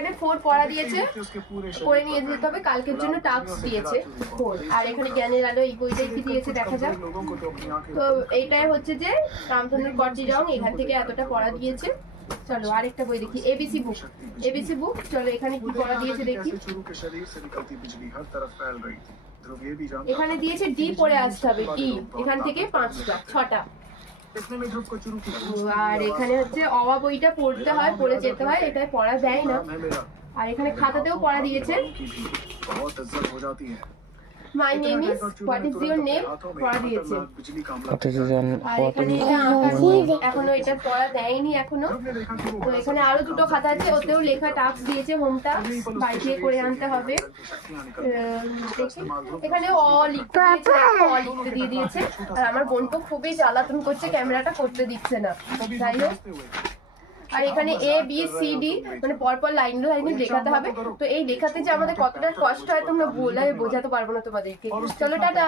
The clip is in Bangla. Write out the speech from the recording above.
এখানে 4 পড়া দিয়েছে, করে নিয়ে যেতে হবে, কালকের জন্য টাস্ক দিয়েছে 4। আর এখানে জ্ঞানের আলো এই বইটাই কি দিয়েছে দেখা যাক। তো এইটাই হচ্ছে যে রামচন্দ্র কটি রং, এখান থেকে এতটা পড়া দিয়েছে। চলো আরেকটা বই দেখি, এবিসি বুক। এবিসি বুক, চলো এখানে কি পড়া দিয়েছে দেখি। এখানে দিয়েছে ডি পড়ে আসতে হবে, ডি এখান থেকে 5টা 6টা। আর এখানে হচ্ছে অবা বইটা পড়তে হয়, পড়ে যেতে হয়, এটাই পড়া দেয় না। আর এখানে খাতাতেও পড়া দিয়েছে, my name is, what is your name পড়া দিয়েছে। আর এখানে এটা আঁকা আছে, এখনো এটা পড়া দেয়নি এখনো। তো এখানে আরো দুটো খাতা আছে, ওতেও লেখা টাস্ক দিয়েছে, হোম টাস্ক বাড়ি থেকে করে আনতে হবে। এখানে অ লিখতে দিয়েছে, অ লিখতে দিয়ে দিয়েছে। আর আমার বোন তো খুবই জ্বালাতন করছে, ক্যামেরাটা করতে দিচ্ছে না। যাই হোক, আর এখানে এ বি সি ডি মানে পরপর লাইন লাইনে লেখাতে হবে। তো এই লেখাতে যে আমাদের কতটা কষ্ট হয় তোমরা বোঝাতে পারবো না তোমাদেরকে। চলো টাটা।